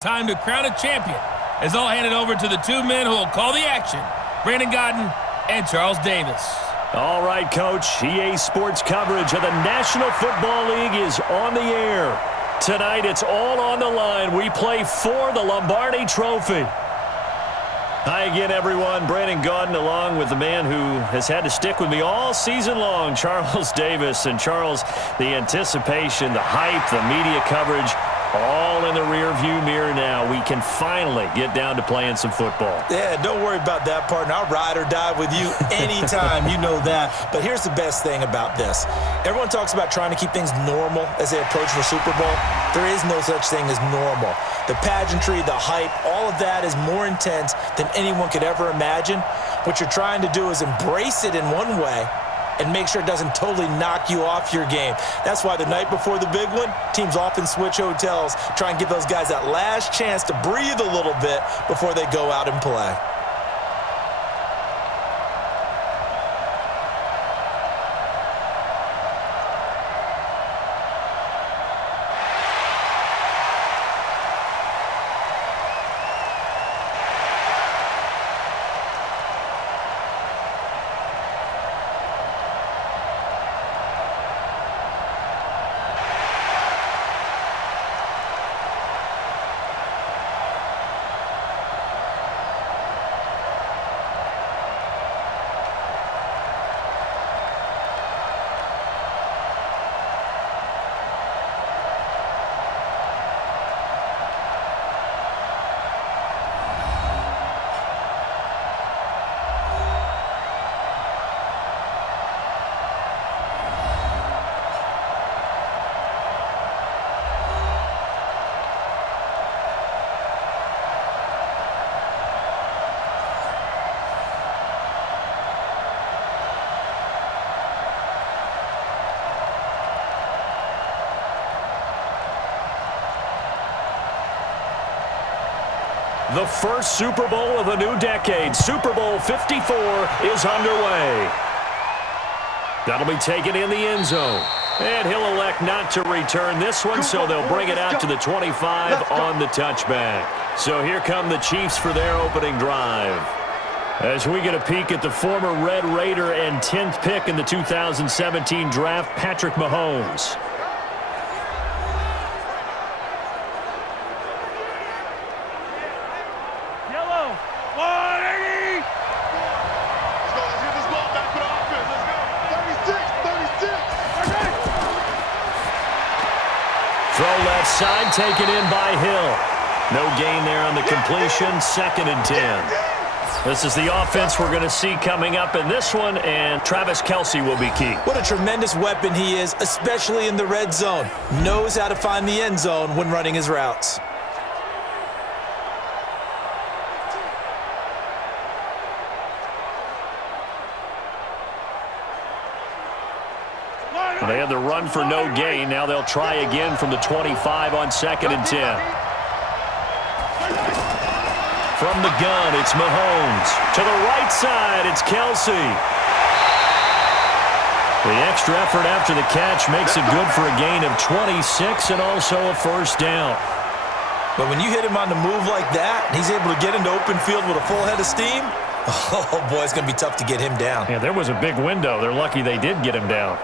Time to crown a champion, as I'll hand it over to the two men who will call the action, Brandon Godden and Charles Davis. All right, Coach. EA Sports coverage of the National Football League is on the air. Tonight, it's all on the line. We play for the Lombardi Trophy. Hi again, everyone. Brandon Godden along with the man who has had to stick with me all season long, Charles Davis. And Charles, the anticipation, the hype, the media coverage, all in the rearview mirror now. We can finally get down to playing some football. Yeah, don't worry about that, partner. I'll ride or die with you anytime. You know that. But here's the best thing about this. Everyone talks about trying to keep things normal as they approach the Super Bowl. There is no such thing as normal. The pageantry, the hype, all of that is more intense than anyone could ever imagine. What you're trying to do is embrace it in one way and make sure it doesn't totally knock you off your game. That's why the night before the big one, teams often switch hotels, try and give those guys that last chance to breathe a little bit before they go out and play. The first Super Bowl of the new decade, Super Bowl 54, is underway. That'll be taken in the end zone. And he'll elect not to return this one, so they'll bring it out to the 25 on the touchback. So here come the Chiefs for their opening drive. As we get a peek at the former Red Raider and 10th pick in the 2017 draft, Patrick Mahomes. Throw left side, taken in by Hill. No gain there on the completion, 2nd and 10. This is the offense we're going to see coming up in this one, and Travis Kelce will be key. What a tremendous weapon he is, especially in the red zone. Knows how to find the end zone when running his routes. They had the run for no gain. Now they'll try again from the 25 on 2nd and 10. From the gun, it's Mahomes. To the right side, it's Kelce. The extra effort after the catch makes it good for a gain of 26 and also a first down. But when you hit him on the move like that, he's able to get into open field with a full head of steam, oh boy, it's going to be tough to get him down. Yeah, there was a big window. They're lucky they did get him down.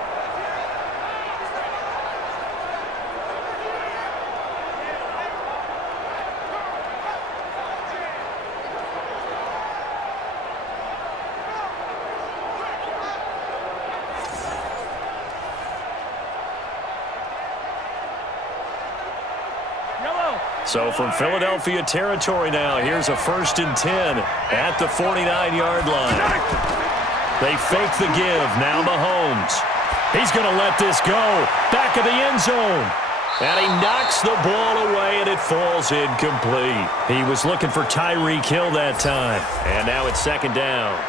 So from Philadelphia territory now, here's a 1st and 10 at the 49-yard line. They fake the give. Now Mahomes. He's going to let this go. Back of the end zone. And he knocks the ball away, and it falls incomplete. He was looking for Tyreek Hill that time. And now it's 2nd down.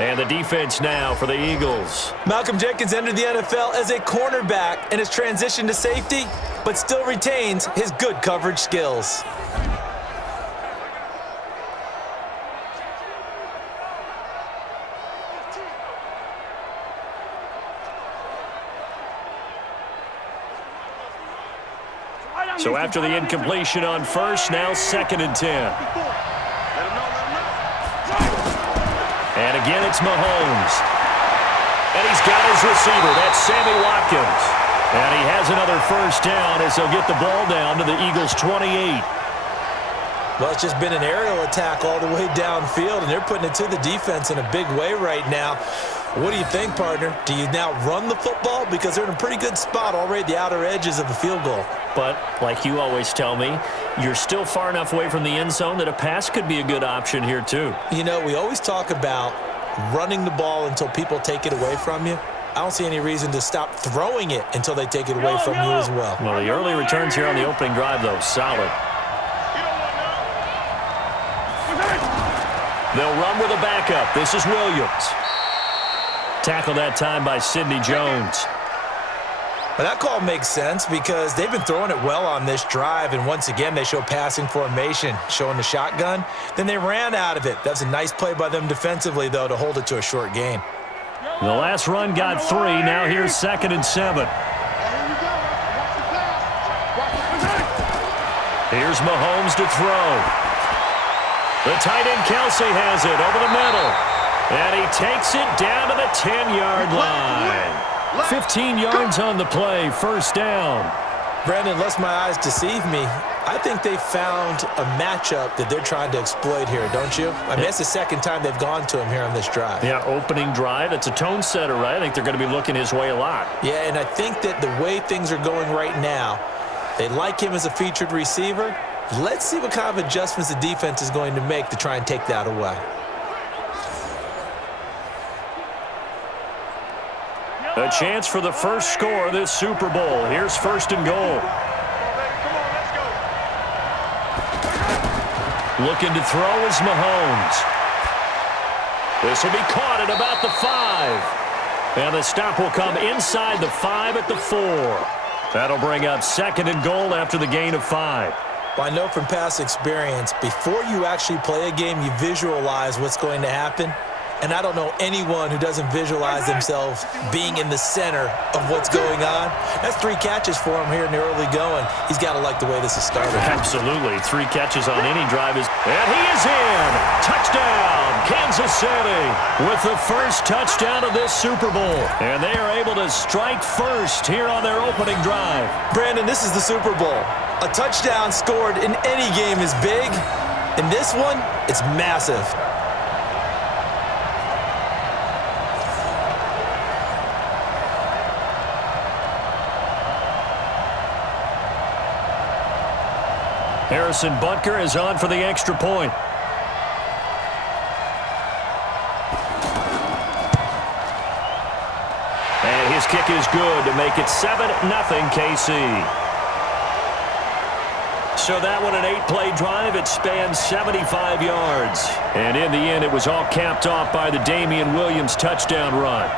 And the defense now for the Eagles. Malcolm Jenkins entered the NFL as a cornerback and has transitioned to safety, but still retains his good coverage skills. So after the incompletion on first, now 2nd and 10. And again, it's Mahomes. And he's got his receiver. That's Sammy Watkins. And he has another first down as he'll get the ball down to the Eagles' 28. Well, it's just been an aerial attack all the way downfield, and they're putting it to the defense in a big way right now. What do you think, partner? Do you now run the football? Because they're in a pretty good spot already at the outer edges of the field goal. But, like you always tell me, you're still far enough away from the end zone that a pass could be a good option here, too. You know, we always talk about running the ball until people take it away from you. I don't see any reason to stop throwing it until they take it away from you as well. Well, the early returns here on the opening drive, though, solid. They'll run with a backup. This is Williams. Tackled that time by Sidney Jones. Well, that call makes sense because they've been throwing it well on this drive, and once again they show passing formation, showing the shotgun. Then they ran out of it. That's a nice play by them defensively, though, to hold it to a short gain. The last run got 3. Now here's 2nd and 7. Here's Mahomes to throw. The tight end Kelce has it over the middle. And he takes it down to the 10-yard line. 15 yards on the play, first down. Brandon, unless my eyes deceive me, I think they found a matchup that they're trying to exploit here, don't you? I mean, it's the second time they've gone to him here on this drive. Yeah, opening drive. It's a tone setter, right? I think they're going to be looking his way a lot. Yeah, and I think that the way things are going right now, they like him as a featured receiver. Let's see what kind of adjustments the defense is going to make to try and take that away. A chance for the first score of this Super Bowl. Here's 1st and goal. Looking to throw is Mahomes. This will be caught at about the 5. And the stop will come inside the 5 at the 4. That'll bring up 2nd and goal after the gain of 5. Well, I know from past experience, before you actually play a game, you visualize what's going to happen. And I don't know anyone who doesn't visualize themselves being in the center of what's going on. That's 3 catches for him here in the early going. He's got to like the way this is started. Absolutely. 3 catches on any drive. And he is in. Touchdown, Kansas City, with the first touchdown of this Super Bowl. And they are able to strike first here on their opening drive. Brandon, this is the Super Bowl. A touchdown scored in any game is big. In this one, it's massive. Harrison Butker is on for the extra point. And his kick is good to make it 7-0 KC. So that one, an 8-play drive. It spans 75 yards. And in the end, it was all capped off by the Damian Williams touchdown run.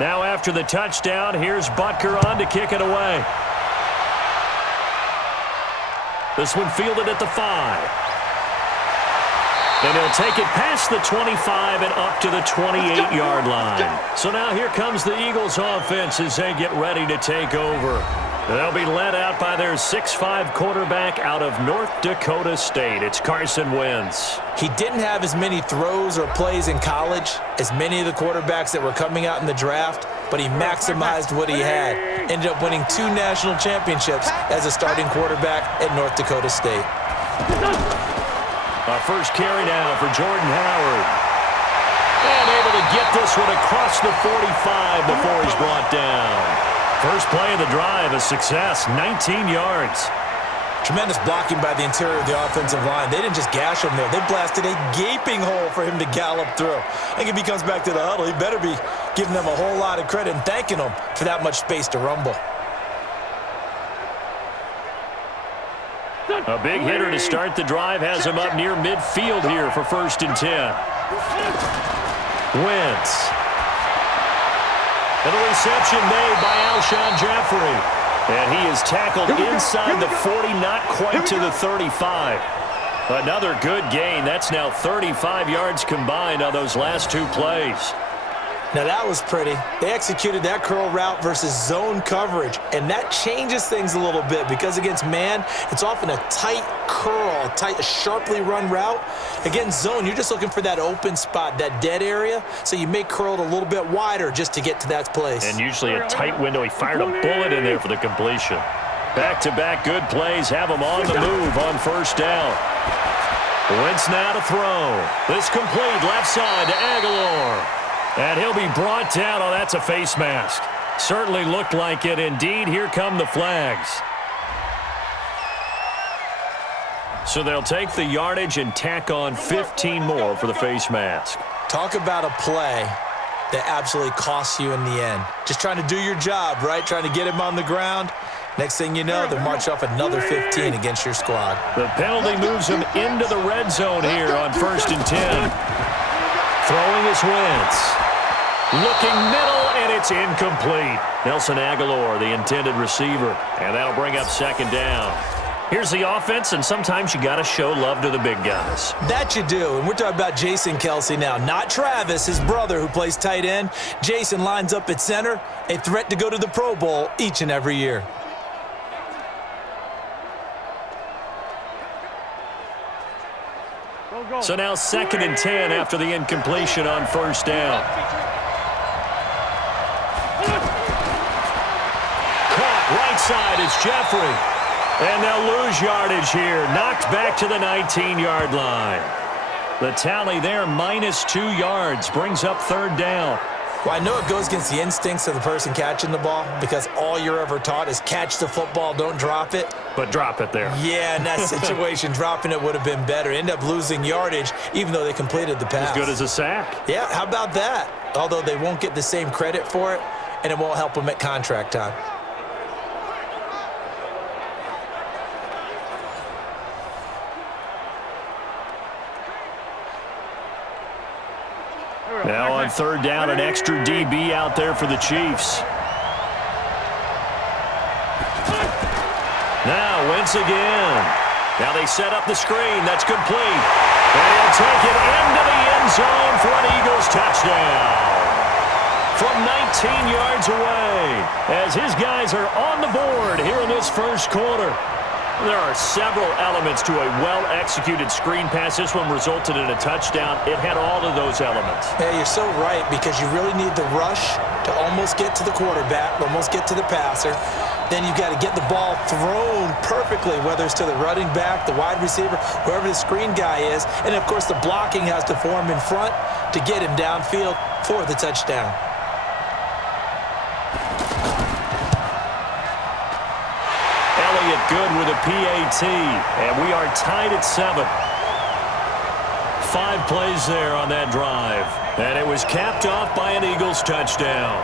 Now after the touchdown, here's Butker on to kick it away. This one fielded at the 5. And he'll take it past the 25 and up to the 28-yard line. So now here comes the Eagles offense as they get ready to take over. They'll be led out by their 6'5" quarterback out of North Dakota State. It's Carson Wentz. He didn't have as many throws or plays in college as many of the quarterbacks that were coming out in the draft, but he maximized what he had. Ended up winning 2 national championships as a starting quarterback at North Dakota State. Our first carry now for Jordan Howard. And able to get this one across the 45 before he's brought down. First play of the drive, a success, 19 yards. Tremendous blocking by the interior of the offensive line. They didn't just gash him there. They blasted a gaping hole for him to gallop through. I think if he comes back to the huddle, he better be giving them a whole lot of credit and thanking them for that much space to rumble. A big hitter to start the drive has him up near midfield here for 1st and 10. Wentz. And the reception made by Alshon Jeffrey. And he is tackled inside the 40, not quite to the 35. Another good gain. That's now 35 yards combined on those last 2 plays. Now that was pretty. They executed that curl route versus zone coverage, and that changes things a little bit because against man, it's often a tight curl, a sharply run route. Against zone, you're just looking for that open spot, that dead area, so you may curl it a little bit wider just to get to that place. And usually a tight window. He fired a bullet in there for the completion. Back-to-back good plays have him on the move on 1st down. Wentz now to throw. This complete left side to Aguilar. And he'll be brought down. Oh, that's a face mask. Certainly looked like it. Indeed, here come the flags. So they'll take the yardage and tack on 15 more for the face mask. Talk about a play that absolutely costs you in the end. Just trying to do your job, right? Trying to get him on the ground. Next thing you know, they march off another 15 against your squad. The penalty moves him into the red zone here on 1st and 10. Throwing is Wentz. Looking middle, and it's incomplete. Nelson Aguilar, the intended receiver. And that'll bring up 2nd down. Here's the offense, and sometimes you got to show love to the big guys. That you do, and we're talking about Jason Kelce now. Not Travis, his brother, who plays tight end. Jason lines up at center, a threat to go to the Pro Bowl each and every year. So now 2nd and 10 after the incompletion on 1st down. Caught right side is Jeffrey. And they'll lose yardage here. Knocked back to the 19-yard line. The tally there, -2 yards, brings up 3rd down. Well, I know it goes against the instincts of the person catching the ball because all you're ever taught is catch the football, don't drop it. But drop it there. Yeah, in that situation, dropping it would have been better. End up losing yardage, even though they completed the pass. As good as a sack. Yeah, how about that? Although they won't get the same credit for it, and it won't help them at contract time. Now on 3rd down, an extra DB out there for the Chiefs. Now Wentz again. Now they set up the screen. That's complete. And he'll take it into the end zone for an Eagles touchdown. From 19 yards away, as his guys are on the board here in this 1st quarter. There are several elements to a well-executed screen pass. This one resulted in a touchdown. It had all of those elements. Yeah, you're so right because you really need the rush to almost get to the quarterback, almost get to the passer. Then you've got to get the ball thrown perfectly, whether it's to the running back, the wide receiver, whoever the screen guy is. And, of course, the blocking has to form in front to get him downfield for the touchdown. Good with a PAT, and we are tied at 7. 5 plays there on that drive, and it was capped off by an Eagles touchdown.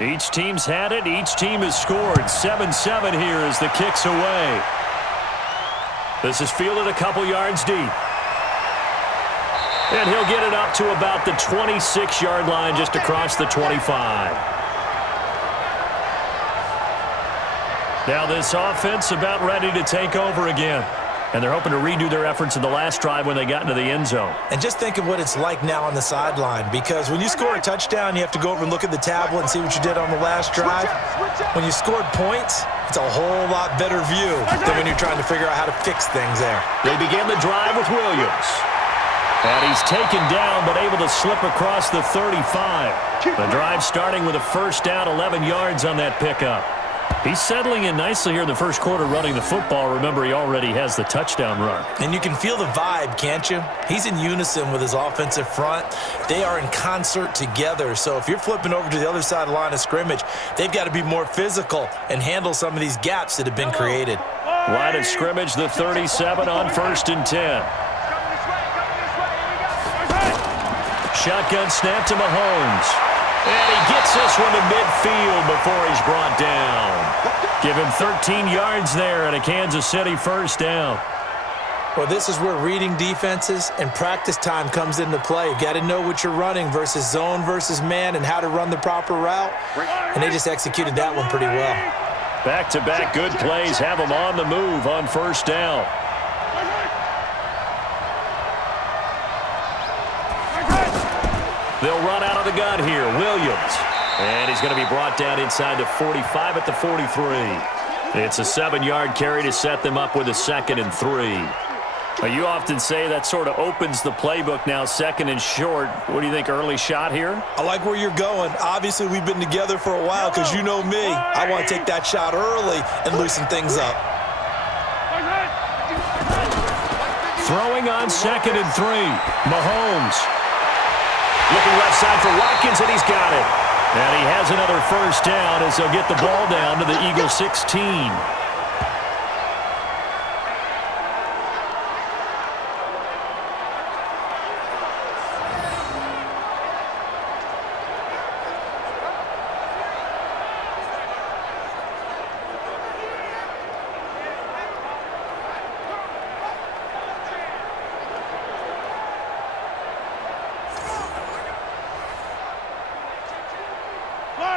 Each team's had it. Each team has scored. 7-7 here as the kick's away. This is fielded a couple yards deep. And he'll get it up to about the 26-yard line just across the 25. Now this offense about ready to take over again. And they're hoping to redo their efforts in the last drive when they got into the end zone. And just think of what it's like now on the sideline, because when you score a touchdown, you have to go over and look at the tablet and see what you did on the last drive. When you scored points, it's a whole lot better view than when you're trying to figure out how to fix things there. They begin the drive with Williams. And he's taken down, but able to slip across the 35. The drive starting with a first down, 11 yards on that pickup. He's settling in nicely here in the first quarter running the football. Remember, he already has the touchdown run. And you can feel the vibe, can't you? He's in unison with his offensive front. They are in concert together. So if you're flipping over to the other side of the line of scrimmage, they've got to be more physical and handle some of these gaps that have been created. Line of scrimmage, the 37 on 1st and 10. Shotgun snap to Mahomes. And he gets this one to midfield before he's brought down. Give him 13 yards there and a Kansas City first down. Well, this is where reading defenses and practice time comes into play. You've got to know what you're running versus zone versus man and how to run the proper route. And they just executed that one pretty well. Back-to-back good plays have them on the move on first down. They'll run out of the gun here. Williams. And he's going to be brought down inside the 45 at the 43. It's a 7-yard carry to set them up with a 2nd and 3. Well, you often say that sort of opens the playbook now, 2nd and short. What do you think, early shot here? I like where you're going. Obviously, we've been together for a while because you know me. I want to take that shot early and loosen things up. Throwing on 2nd and 3. Mahomes. Looking left side for Watkins, and he's got it. And he has another first down as he'll get the ball down to the Eagles 16.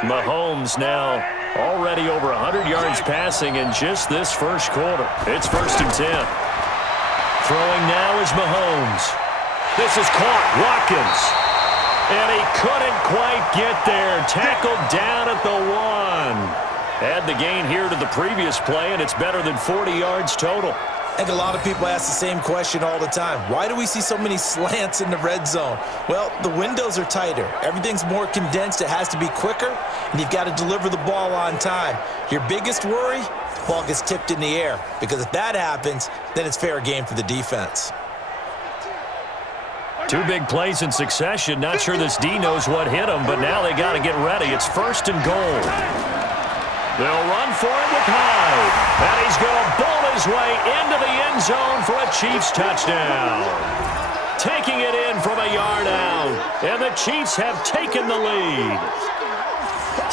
Mahomes now already over 100 yards passing in just this first quarter. It's 1st and 10. Throwing now is Mahomes. This is caught. Watkins. And he couldn't quite get there. Tackled down at the 1. Add the gain here to the previous play, and it's better than 40 yards total. I think a lot of people ask the same question all the time. Why do we see so many slants in the red zone? Well, the windows are tighter. Everything's more condensed. It has to be quicker, and you've got to deliver the ball on time. Your biggest worry, the ball gets tipped in the air, because if that happens, then it's fair game for the defense. 2 big plays in succession. Not sure this D knows what hit him, but now they got to get ready. It's 1st and goal. They'll run for it with Hyde. And he's going to bowl his way into the end zone for a Chiefs touchdown. Taking it in from a yard out. And the Chiefs have taken the lead.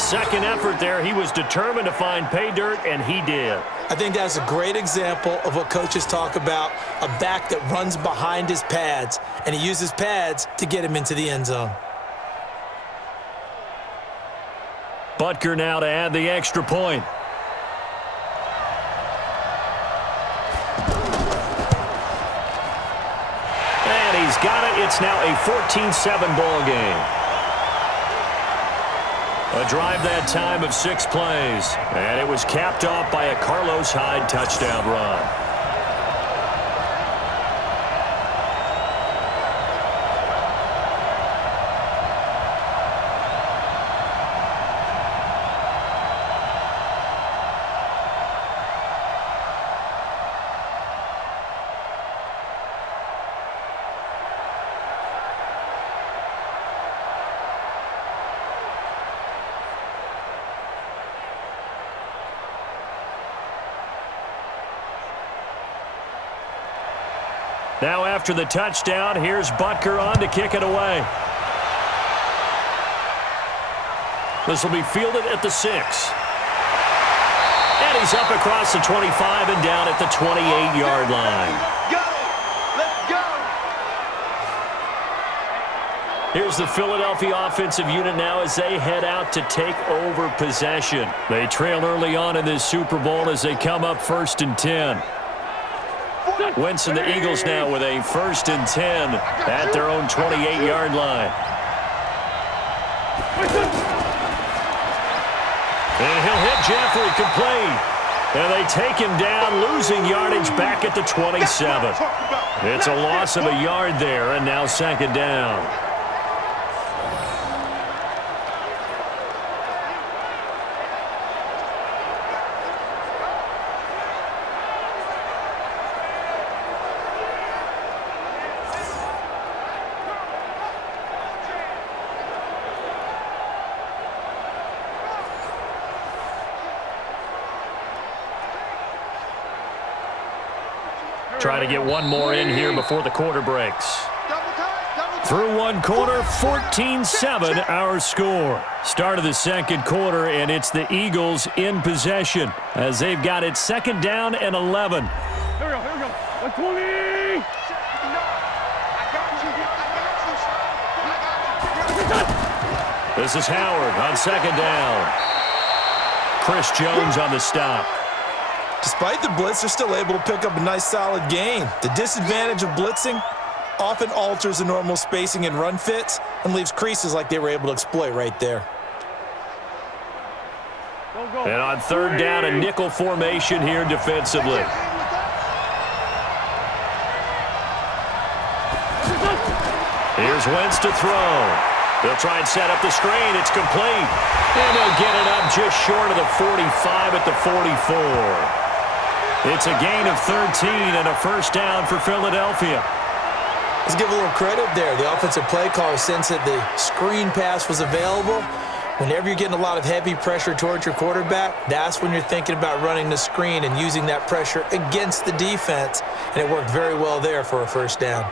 Second effort there. He was determined to find pay dirt, and he did. I think that's a great example of what coaches talk about, a back that runs behind his pads, and he uses pads to get him into the end zone. Butker now to add the extra point. And he's got it. It's now a 14-7 ball game. A drive that time of 6 plays. And it was capped off by a Carlos Hyde touchdown run. Now after the touchdown, here's Butker on to kick it away. This will be fielded at the 6. And he's up across the 25 and down at the 28-yard line. Here's the Philadelphia offensive unit now as they head out to take over possession. They trail early on in this Super Bowl as they come up 1st and 10. Wentz and the Eagles now with a 1st and 10 at their own 28-yard line. And he'll hit Jeffrey complete. And they take him down, losing yardage back at the 27. It's a loss of a yard there, and now 2nd down. Trying to get one more in here before the quarter breaks. Through one quarter, 14-7 our score. Start of the 2nd quarter, and it's the Eagles in possession as they've got it 2nd down and 11. Here we go, here we go. 120! This is Howard on 2nd down. Chris Jones on the stop. Despite the blitz, they're still able to pick up a nice, solid gain. The disadvantage of blitzing often alters the normal spacing and run fits and leaves creases like they were able to exploit right there. And on 3rd down, a nickel formation here defensively. Here's Wentz to throw. They'll try and set up the screen. It's complete. And they'll get it up just short of the 45 at the 44. It's a gain of 13 and a 1st down for Philadelphia. Let's give a little credit there. The offensive play caller sensed that the screen pass was available. Whenever you're getting a lot of heavy pressure towards your quarterback, that's when you're thinking about running the screen and using that pressure against the defense. And it worked very well there for a 1st down.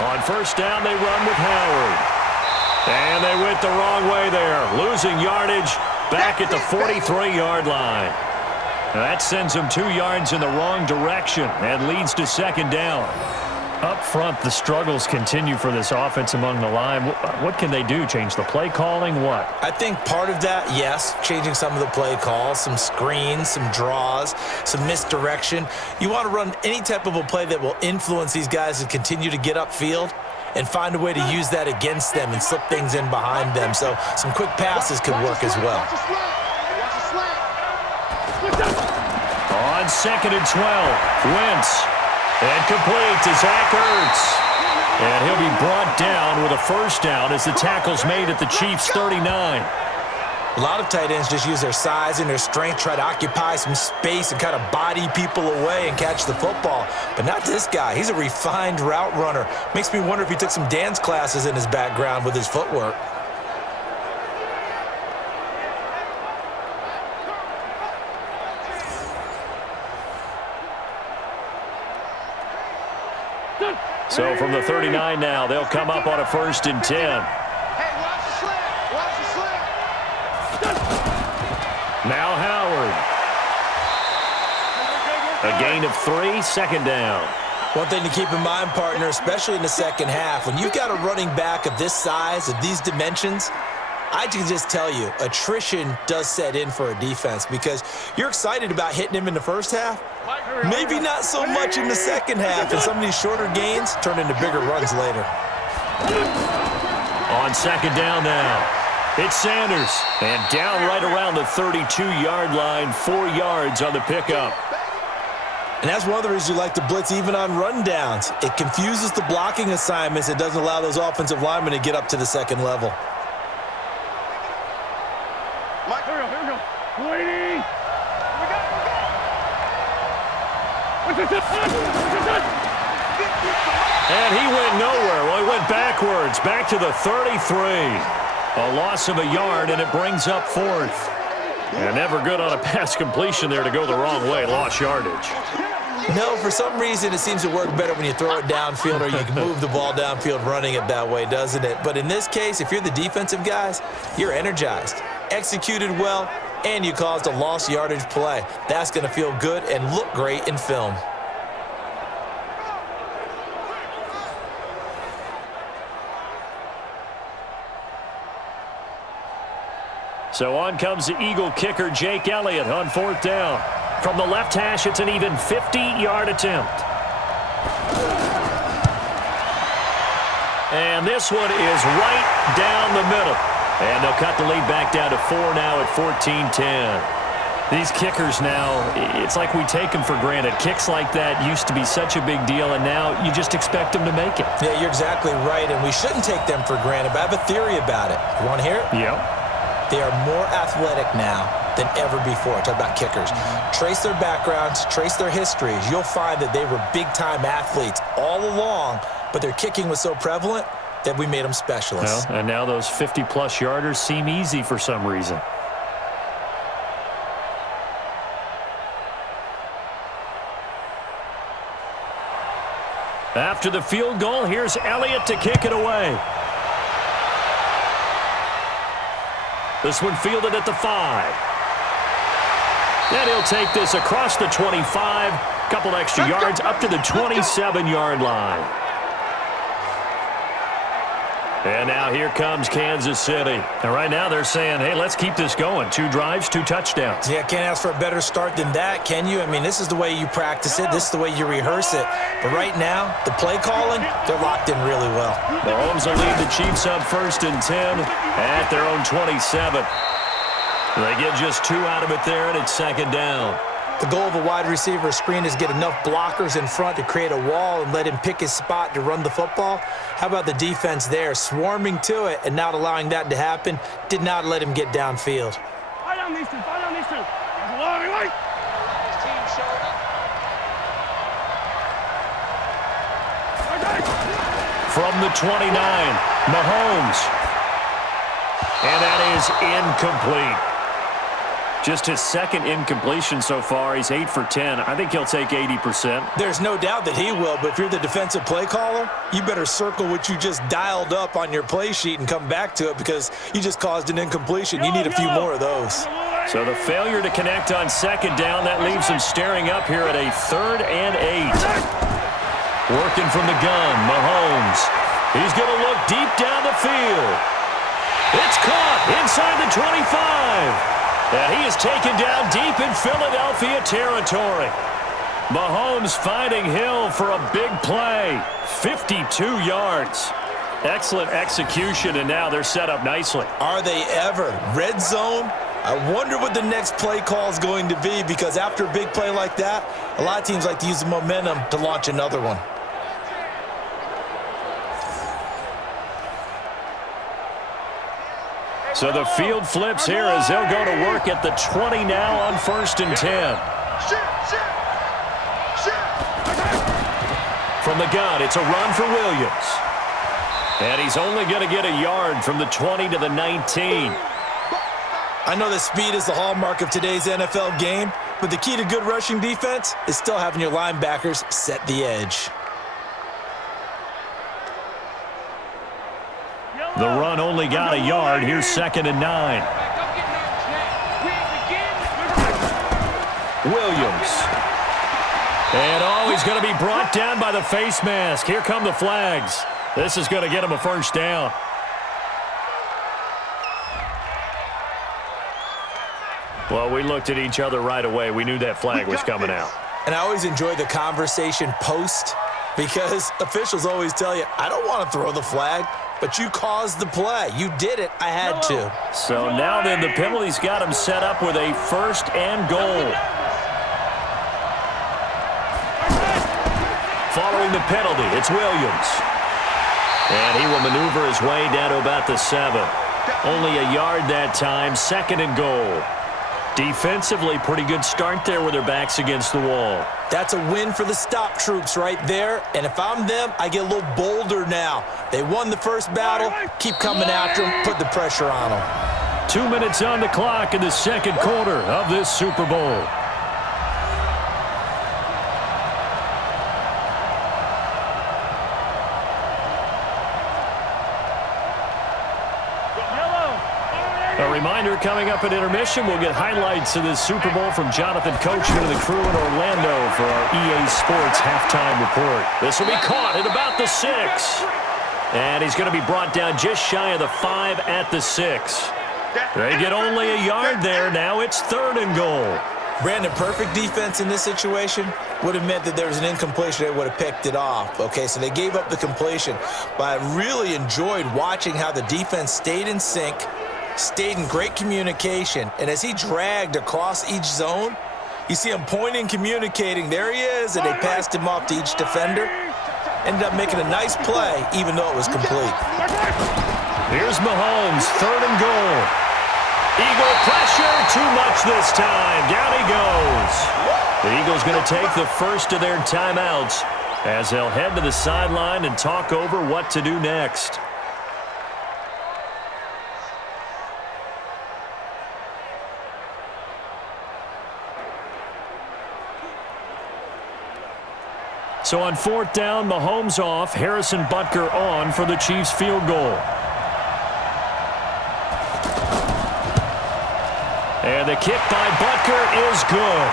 On 1st down, they run with Howard. And they went the wrong way there, losing yardage back at the 43-yard line. That sends them 2 yards in the wrong direction and leads to 2nd down. Up front, the struggles continue for this offense among the line. What can they do? Change the play calling? What? I think part of that, yes, changing some of the play calls, some screens, some draws, some misdirection. You want to run any type of a play that will influence these guys to continue to get upfield and find a way to use that against them and slip things in behind them. So some quick passes could work as well. On 2nd and 12, Wentz. And complete to Zach Ertz. And he'll be brought down with a 1st down as the tackle's made at the Chiefs' 39. A lot of tight ends just use their size and their strength, try to occupy some space and kind of body people away and catch the football. But not this guy. He's a refined route runner. Makes me wonder if he took some dance classes in his background with his footwork. So from the 39 now, they'll come up on a 1st and 10. Hey, watch the slant. Watch the slant. Now Howard. A gain of 3, 2nd down. One thing to keep in mind, partner, especially in the 2nd half, when you've got a running back of this size, of these dimensions, I can just tell you, attrition does set in for a defense because you're excited about hitting him in the 1st half. Maybe not so much in the 2nd half, and some of these shorter gains turn into bigger runs later. On 2nd down now, it's Sanders. And down right around the 32-yard line, 4 yards on the pickup. And that's one of the reasons you like to blitz even on rundowns. It confuses the blocking assignments. It doesn't allow those offensive linemen to get up to the 2nd level. Mike, here we go. Waiting. And he went nowhere. Well, he went backwards, back to the 33. A loss of a yard, and it brings up 4th. And never good on a pass completion there to go the wrong way. Lost yardage. No, for some reason, it seems to work better when you throw it downfield or you can move the ball downfield running it that way, doesn't it? But in this case, if you're the defensive guys, you're energized. Executed well, and you caused a lost yardage play. That's going to feel good and look great in film. So on comes the Eagle kicker, Jake Elliott, on 4th down. From the left hash, it's an even 50-yard attempt. And this one is right down the middle. And they'll cut the lead back down to 4 now at 14-10. These kickers now, it's like we take them for granted. Kicks like that used to be such a big deal, and now you just expect them to make it. Yeah, you're exactly right, and we shouldn't take them for granted, but I have a theory about it. You want to hear it? Yep. They are more athletic now than ever before. Talk about kickers. Trace their backgrounds, trace their histories. You'll find that they were big-time athletes all along, but their kicking was so prevalent that we made them specialists. Well, and now those 50-plus yarders seem easy for some reason. After the field goal, here's Elliott to kick it away. This one fielded at the 5. And he'll take this across the 25. Couple extra yards up to the 27-yard line. And now here comes Kansas City. And right now they're saying, hey, let's keep this going. 2 drives, 2 touchdowns. Yeah, can't ask for a better start than that, can you? I mean, this is the way you practice it. This is the way you rehearse it. But right now, the play calling, they're locked in really well. Mahomes will lead the Chiefs up 1st and 10 at their own 27. They get just 2 out of it there, and it's 2nd down. The goal of a wide receiver screen is get enough blockers in front to create a wall and let him pick his spot to run the football. How about the defense there, swarming to it and not allowing that to happen? Did not let him get downfield. Fight on these two. Fight on these two. There's a lot of light. His team showed up. From the 29, Mahomes. And that is incomplete. Just his 2nd incompletion so far. He's 8 for 10. I think he'll take 80%. There's no doubt that he will, but if you're the defensive play caller, you better circle what you just dialed up on your play sheet and come back to it because you just caused an incompletion. You need a few more of those. So the failure to connect on 2nd down, that leaves him staring up here at a 3rd and 8. Working from the gun, Mahomes. He's going to look deep down the field. It's caught inside the 25. And he is taken down deep in Philadelphia territory. Mahomes finding Hill for a big play. 52 yards. Excellent execution, and now they're set up nicely. Are they ever? Red zone? I wonder what the next play call is going to be because after a big play like that, a lot of teams like to use the momentum to launch another one. So the field flips here as they'll go to work at the 20 now on 1st and 10. From the gun, it's a run for Williams. And he's only going to get a yard from the 20 to the 19. I know that speed is the hallmark of today's NFL game, but the key to good rushing defense is still having your linebackers set the edge. The run only got a yard. Here's 2nd and 9. Williams. And he's going to be brought down by the face mask. Here come the flags. This is going to get him a 1st down. Well, we looked at each other right away. We knew that flag was coming out. And I always enjoy the conversation post because officials always tell you, I don't want to throw the flag. But you caused the play. You did it. I had to. So now then the penalty's got him set up with a 1st and goal. Following the penalty, it's Williams. And he will maneuver his way down to about the 7. Only a yard that time, 2nd and goal. Defensively, pretty good start there with their backs against the wall. That's a win for the stop troops right there. And if I'm them, I get a little bolder now. They won the first battle. Keep coming after them. Put the pressure on them. 2 minutes on the clock in the 2nd quarter of this Super Bowl. A reminder, coming up at intermission, we'll get highlights of this Super Bowl from Jonathan Coachman and the crew in Orlando for our EA Sports halftime report. This will be caught at about the 6. And he's going to be brought down just shy of the 5 at the 6. They get only a yard there. Now it's 3rd and goal. Brandon, perfect defense in this situation would have meant that there was an incompletion. They would have picked it off. Okay, so they gave up the completion. But I really enjoyed watching how the defense stayed in sync, stayed in great communication. And as he dragged across each zone, you see him pointing, communicating. There he is, and they passed him off to each defender. Ended up making a nice play, even though it was complete. Here's Mahomes, 3rd and goal. Eagle pressure, too much this time. Down he goes. The Eagles going to take the first of their timeouts as they'll head to the sideline and talk over what to do next. So on 4th down, Mahomes off, Harrison Butker on for the Chiefs field goal. And the kick by Butker is good.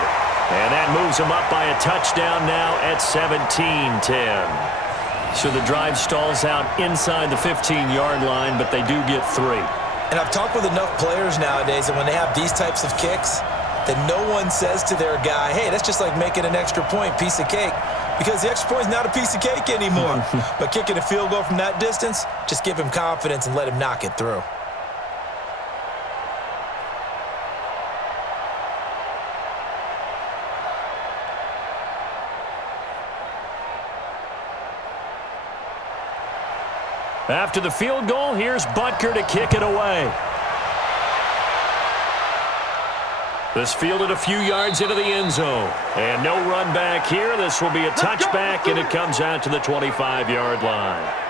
And that moves him up by a touchdown now at 17-10. So the drive stalls out inside the 15-yard line, but they do get 3. And I've talked with enough players nowadays that when they have these types of kicks, that no one says to their guy, hey, that's just like making an extra point, piece of cake. Because the extra point is not a piece of cake anymore. But kicking a field goal from that distance, just give him confidence and let him knock it through. After the field goal, here's Butker to kick it away. This fielded a few yards into the end zone. And no run back here. This will be a touchback, and it comes out to the 25-yard line.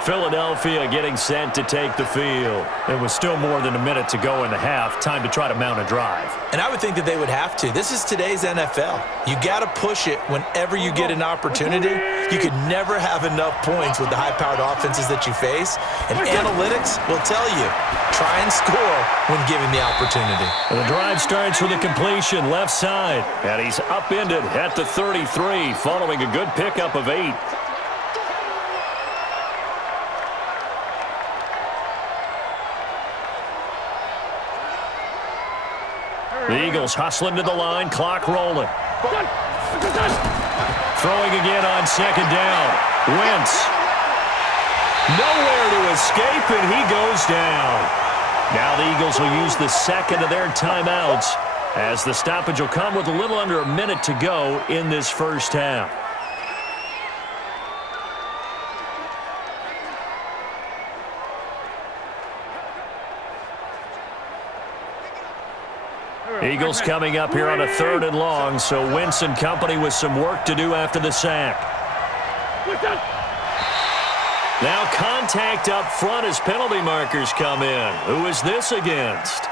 Philadelphia getting set to take the field. There was still more than a minute to go in the half. Time to try to mount a drive. And I would think that they would have to. This is today's NFL. You got to push it whenever you get an opportunity. You could never have enough points with the high-powered offenses that you face. And analytics will tell you, try and score when given the opportunity. The drive starts with a completion left side. And he's upended at the 33 following a good pickup of 8. The Eagles hustling to the line, clock rolling. Throwing again on 2nd down. Wentz. Nowhere to escape, and he goes down. Now the Eagles will use the second of their timeouts as the stoppage will come with a little under a minute to go in this first half. Eagles coming up here on a 3rd and long, so Wentz and company with some work to do after the sack. Now contact up front as penalty markers come in. Who is this against?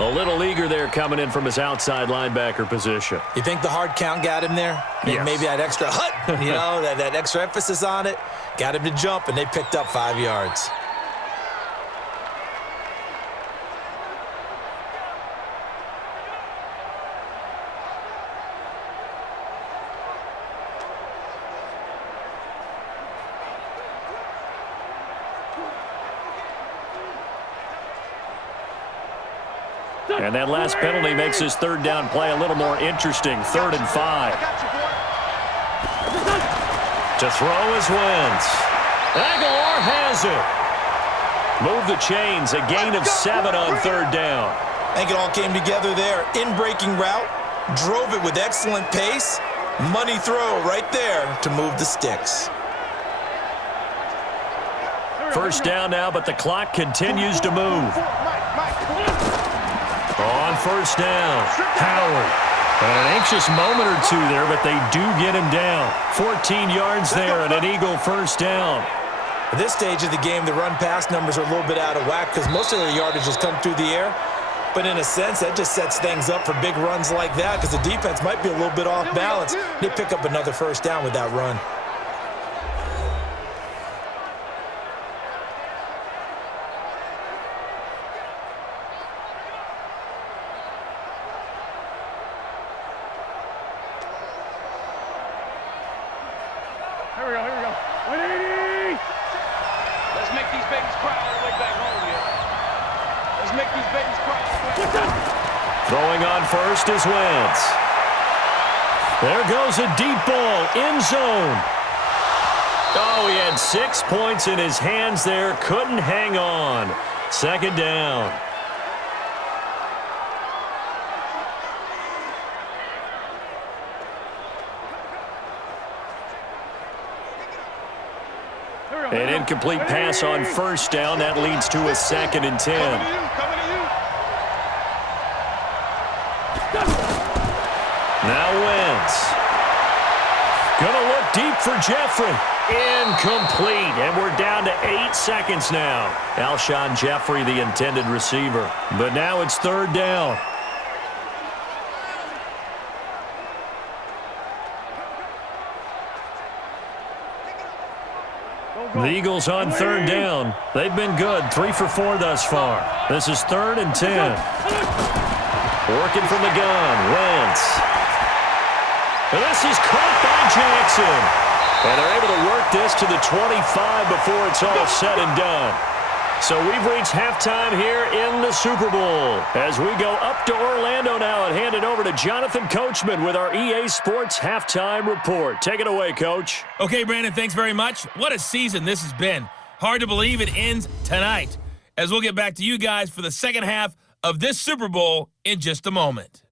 A little eager there coming in from his outside linebacker position. You think the hard count got him there? Yes. Maybe that extra that extra emphasis on it got him to jump, and they picked up 5 yards. And that last penalty makes his 3rd down play a little more interesting. 3rd and 5. To throw is Wentz. Aguilar has it. Move the chains. A gain of 7 on 3rd down. I think it all came together there. In-breaking route. Drove it with excellent pace. Money throw right there to move the sticks. 1st down now, but the clock continues to move. On 1st down, Howard. An anxious moment or two there, but they do get him down. 14 yards there and an Eagle 1st down. At this stage of the game, the run-pass numbers are a little bit out of whack because most of the yardage has come through the air. But in a sense, that just sets things up for big runs like that because the defense might be a little bit off balance. They pick up another 1st down with that run. Here we go, here we go. 180! Let's make these babies cry all the way back home, yeah. Let's make these babies cry all the way back home. Throwing on first is Wentz. There goes a deep ball, end zone. Oh, he had 6 points in his hands there, couldn't hang on. Second down. An incomplete pass on first down. That leads to a 2nd and 10. Now Wentz. Gonna look deep for Jeffrey. Incomplete. And we're down to 8 seconds now. Alshon Jeffrey, the intended receiver. But now it's 3rd down. The Eagles on 3rd down. They've been good, 3 for 4 thus far. This is 3rd and 10. Working from the gun, Wentz. And this is caught by Jackson. And they're able to work this to the 25 before it's all said and done. So we've reached halftime here in the Super Bowl. As we go up to Orlando now and hand it over to Jonathan Coachman with our EA Sports Halftime Report. Take it away, Coach. Okay, Brandon, thanks very much. What a season this has been. Hard to believe it ends tonight. As we'll get back to you guys for the second half of this Super Bowl in just a moment.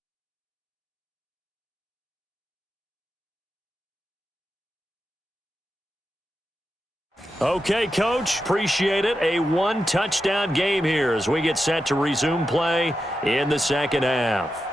Okay, Coach, appreciate it. A 1-touchdown game here as we get set to resume play in the second half.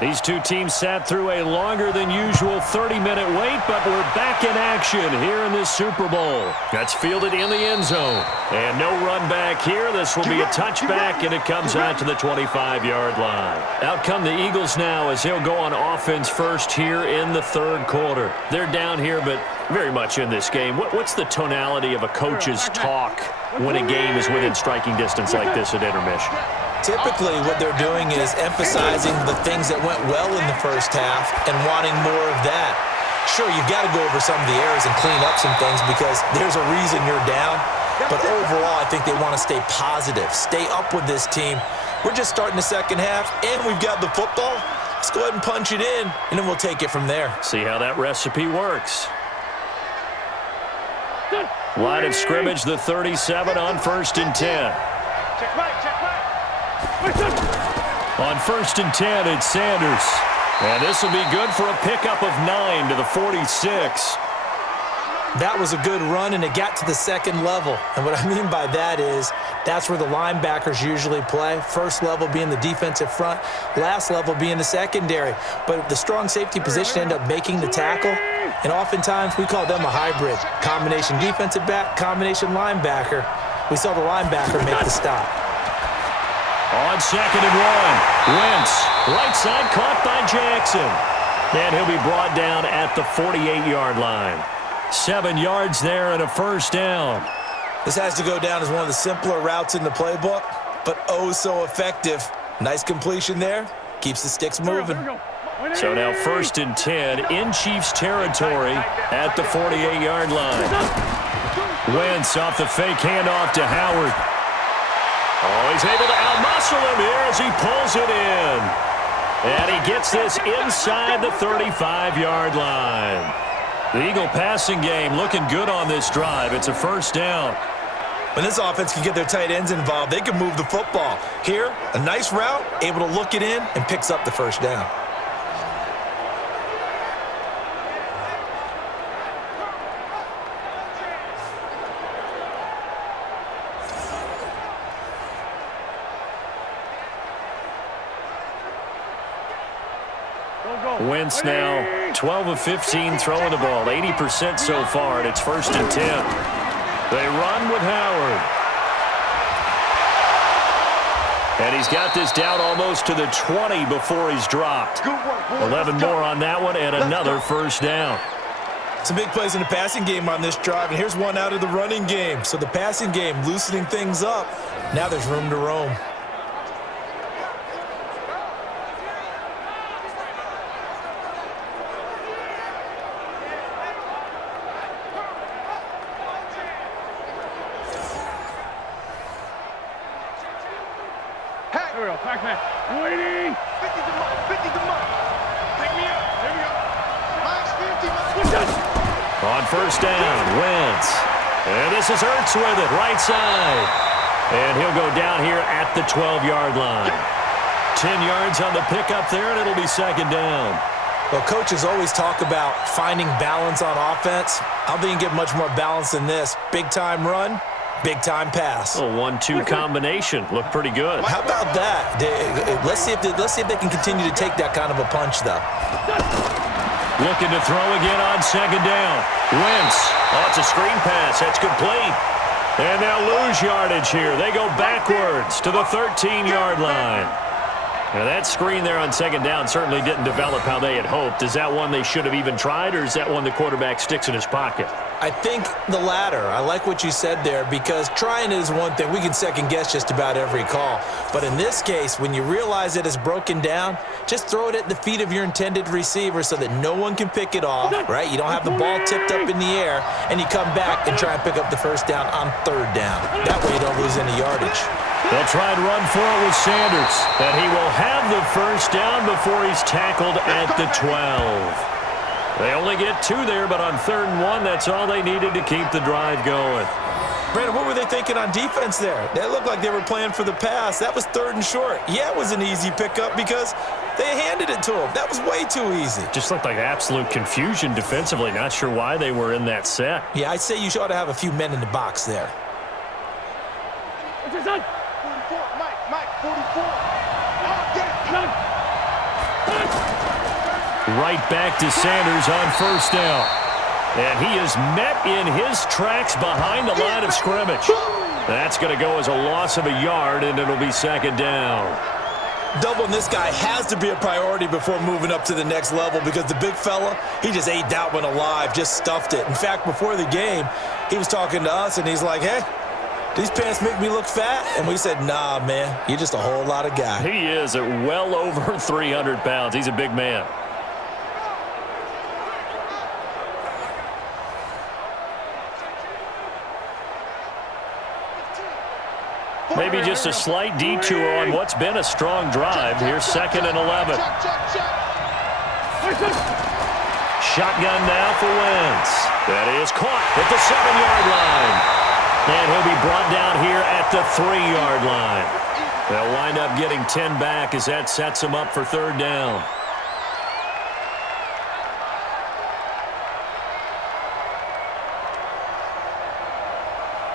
These two teams sat through a longer than usual 30-minute wait, but we're back in action here in this Super Bowl. That's fielded in the end zone. And no run back here. This will be a touchback, and it comes out to the 25-yard line. Out come the Eagles now as they'll go on offense first here in the 3rd quarter. They're down here, but very much in this game. What's the tonality of a coach's talk when a game is within striking distance like this at intermission? Typically, what they're doing is emphasizing the things that went well in the first half and wanting more of that. Sure, you've got to go over some of the errors and clean up some things because there's a reason you're down. But overall, I think they want to stay positive, stay up with this team. We're just starting the second half, and we've got the football. Let's go ahead and punch it in, and then we'll take it from there. See how that recipe works. Line of scrimmage, the 37 on 1st and 10. Check back, check back. On 1st and 10, it's Sanders. And this will be good for a pickup of 9 to the 46. That was a good run, and it got to the 2nd level. And what I mean by that is that's where the linebackers usually play. First level being the defensive front, last level being the secondary. But the strong safety position ended up making the tackle. And oftentimes we call them a hybrid. Combination defensive back, combination linebacker. We saw the linebacker make the stop. On 2nd and 1, Wentz, right side caught by Jackson. And he'll be brought down at the 48-yard line. 7 yards there and a first down. This has to go down as one of the simpler routes in the playbook, but oh so effective. Nice completion there. Keeps the sticks moving. So now 1st and 10 in Chiefs territory at the 48-yard line. Wentz off the fake handoff to Howard. Oh, he's able to outmuscle him here as he pulls it in. And he gets this inside the 35-yard line. The Eagle passing game looking good on this drive. It's a first down. When this offense can get their tight ends involved, they can move the football. Here, a nice route, able to look it in, and picks up the first down. Wentz now 12 of 15 throwing the ball, 80% so far, and it's 1st and 10. They run with Howard. And he's got this down almost to the 20 before he's dropped. 11 more on that one and another 1st down. Some big plays in the passing game on this drive, and here's one out of the running game. So the passing game loosening things up. Now there's room to roam. Here we go, back man. Waiting. 50 to Mike, 50 to Mike. Pick me up. Here we go. Mike's 50, Mike. On 1st down, Wentz. And this is Ertz with it, right side. And he'll go down here at the 12-yard line. 10 yards on the pickup there, and it'll be 2nd down. Well, coaches always talk about finding balance on offense. I don't think you get much more balance than this. Big-time run, big-time pass. A 1-2 combination. Looked pretty good. How about that? Let's see if they can continue to take that kind of a punch, though. Looking to throw again on 2nd down. Wentz. Oh, it's a screen pass. That's complete. And they'll lose yardage here. They go backwards to the 13-yard line. Now, that screen there on 2nd down certainly didn't develop how they had hoped. Is that one they should have even tried, or is that one the quarterback sticks in his pocket? I think the latter. I like what you said there, because trying it is one thing. We can second-guess just about every call. But in this case, when you realize it is broken down, just throw it at the feet of your intended receiver so that no one can pick it off, right? You don't have the ball tipped up in the air, and you come back and try and pick up the 1st down on 3rd down. That way you don't lose any yardage. They'll try and run for it with Sanders, and he will have the 1st down before he's tackled at the 12. They only get 2 there, but on 3rd and 1, that's all they needed to keep the drive going. Brandon, what were they thinking on defense there? They looked like they were playing for the pass. That was 3rd and short. Yeah, it was an easy pickup because they handed it to him. That was way too easy. Just looked like absolute confusion defensively. Not sure why they were in that set. Yeah, I'd say you ought to have a few men in the box there. What's your son? 44, Mike, 44. Get it. Right back to Sanders on 1st down. And he is met in his tracks behind the line of scrimmage. That's going to go as a loss of a yard, and it'll be 2nd down. Doubling this guy has to be a priority before moving up to the next level, because the big fella, he just ate that one alive, just stuffed it. In fact, before the game, he was talking to us, and he's like, hey, these pants make me look fat? And we said, nah, man, you're just a whole lot of guy. He is at well over 300 pounds. He's a big man. Maybe just a slight detour on what's been a strong drive. Here's 2nd and 11. Shotgun now for Wentz. That is caught at the 7-yard line. And he'll be brought down here at the 3-yard line. They'll wind up getting 10 back as that sets them up for 3rd down.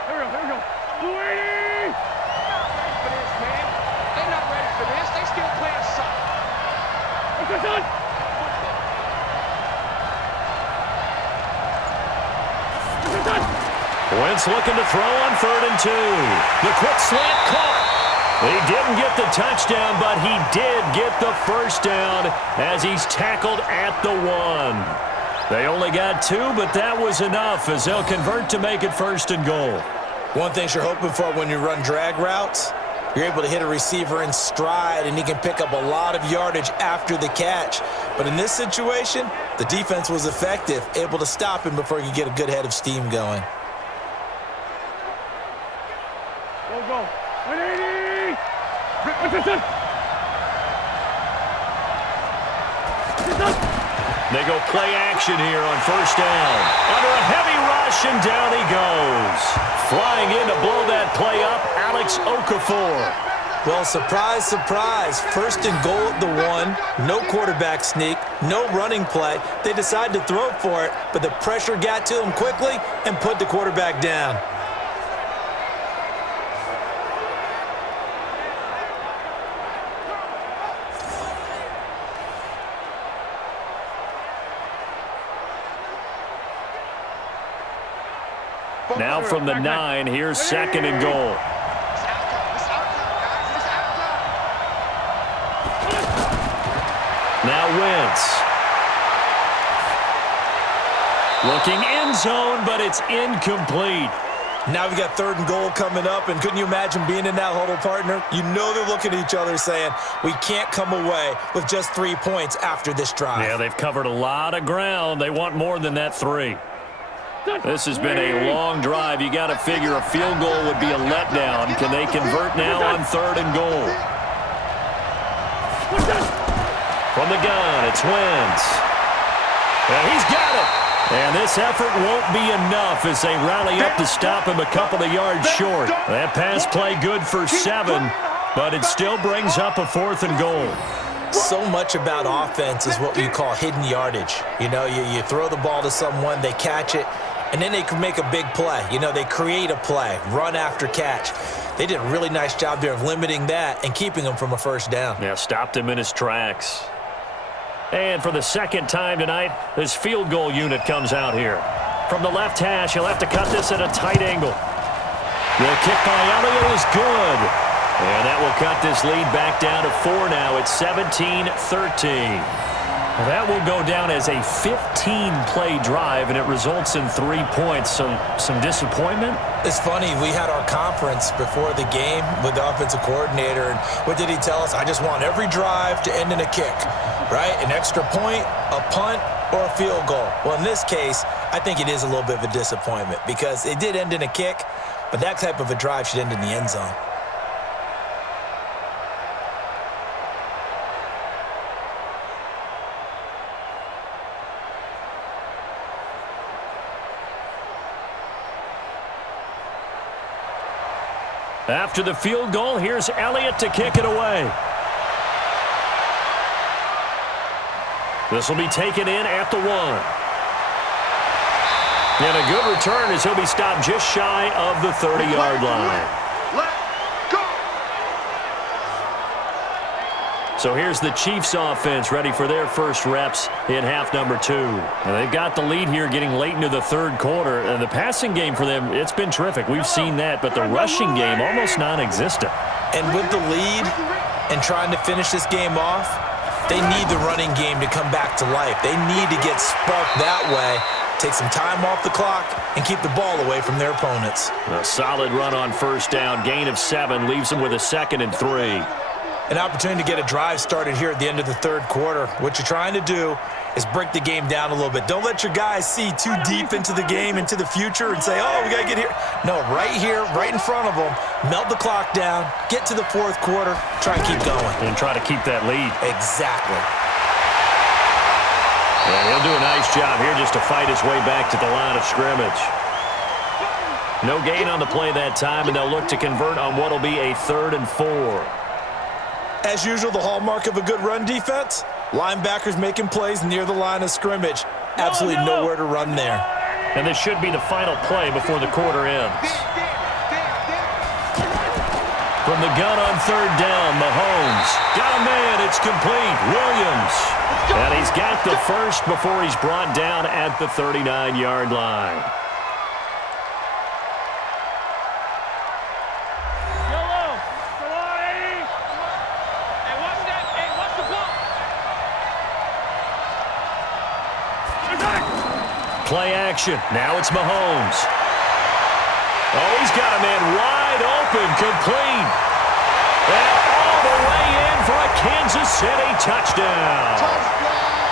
Here we go. Waiting. Wentz looking to throw on 3rd and 2. The quick slant caught. He didn't get the touchdown, but he did get the 1st down as he's tackled at the 1. They only got 2, but that was enough as they'll convert to make it 1st and goal. One thing you're hoping for when you run drag routes, you're able to hit a receiver in stride, and he can pick up a lot of yardage after the catch. But in this situation, the defense was effective, able to stop him before he could get a good head of steam going. Go. 180. They go play action here on 1st down. Under a heavy rush, and down he goes. Flying in to blow that play up, Alex Okafor. Well, surprise, surprise. 1st and goal at the 1. No quarterback sneak. No running play. They decided to throw for it, but the pressure got to him quickly and put the quarterback down. Now from the 9, here's 2nd and goal. Now Wentz. Looking end zone, but it's incomplete. Now we got 3rd and goal coming up, and couldn't you imagine being in that huddle, partner? You know they're looking at each other saying, we can't come away with just 3 points after this drive. Yeah, they've covered a lot of ground. They want more than that 3. This has been a long drive. You got to figure a field goal would be a letdown. Can they convert now on 3rd and goal? From the gun, it's Wentz. And he's got it. And this effort won't be enough as they rally up to stop him a couple of yards short. That pass play good for 7, but it still brings up a 4th and goal. So much about offense is what you call hidden yardage. You know, you throw the ball to someone, they catch it, and then they can make a big play. You know, they create a play, run after catch. They did a really nice job there of limiting that and keeping him from a 1st down. Yeah, stopped him in his tracks. And for the 2nd time tonight, this field goal unit comes out here. From the left hash, he'll have to cut this at a tight angle. The kick by Elliott is good. And that will cut this lead back down to 4 now. It's 17-13. That will go down as a 15-play drive, and it results in 3 points. So some disappointment? It's funny, we had our conference before the game with the offensive coordinator, and what did he tell us? I just want every drive to end in a kick, right? An extra point, a punt, or a field goal. Well, in this case, I think it is a little bit of a disappointment because it did end in a kick, but that type of a drive should end in the end zone. After the field goal, here's Elliott to kick it away. This will be taken in at the 1. And a good return as he'll be stopped just shy of the 30-yard line. So here's the Chiefs offense ready for their first reps in half number 2. And they've got the lead here getting late into the 3rd quarter. And the passing game for them, it's been terrific. We've seen that, but the rushing game almost non-existent. And with the lead and trying to finish this game off, they need the running game to come back to life. They need to get sparked that way, take some time off the clock, and keep the ball away from their opponents. A solid run on 1st down, gain of 7, leaves them with a 2nd and 3. An opportunity to get a drive started here at the end of the 3rd quarter. What you're trying to do is break the game down a little bit. Don't let your guys see too deep into the game, into the future, and say, oh, we got to get here. No, right here, right in front of them, melt the clock down, get to the 4th quarter, try and keep going. And try to keep that lead. Exactly. And he'll do a nice job here just to fight his way back to the line of scrimmage. No gain on the play that time, and they'll look to convert on what will be a 3rd and 4. As usual, the hallmark of a good run defense, linebackers making plays near the line of scrimmage. Absolutely nowhere to run there. And this should be the final play before the quarter ends. From the gun on 3rd down, Mahomes. Got a man, it's complete. Williams. And he's got the first before he's brought down at the 39-yard line. Play action. Now it's Mahomes. Oh, he's got a man wide open, complete. And all the way in for a Kansas City touchdown.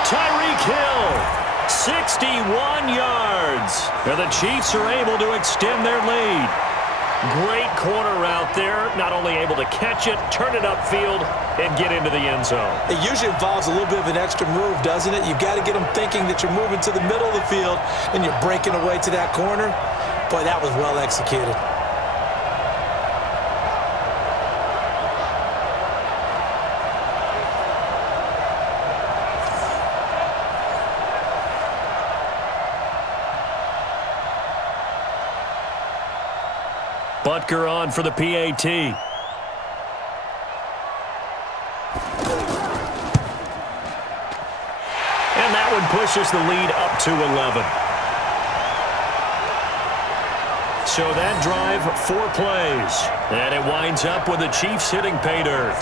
Tyreek Hill, 61 yards. And the Chiefs are able to extend their lead. Great corner route there. Not only able to catch it, turn it upfield, and get into the end zone. It usually involves a little bit of an extra move, doesn't it? You've got to get them thinking that you're moving to the middle of the field and you're breaking away to that corner. Boy, that was well executed. Butker on for the PAT. And that one pushes the lead up to 11. So that drive, 4 plays. And it winds up with the Chiefs hitting pay dirt.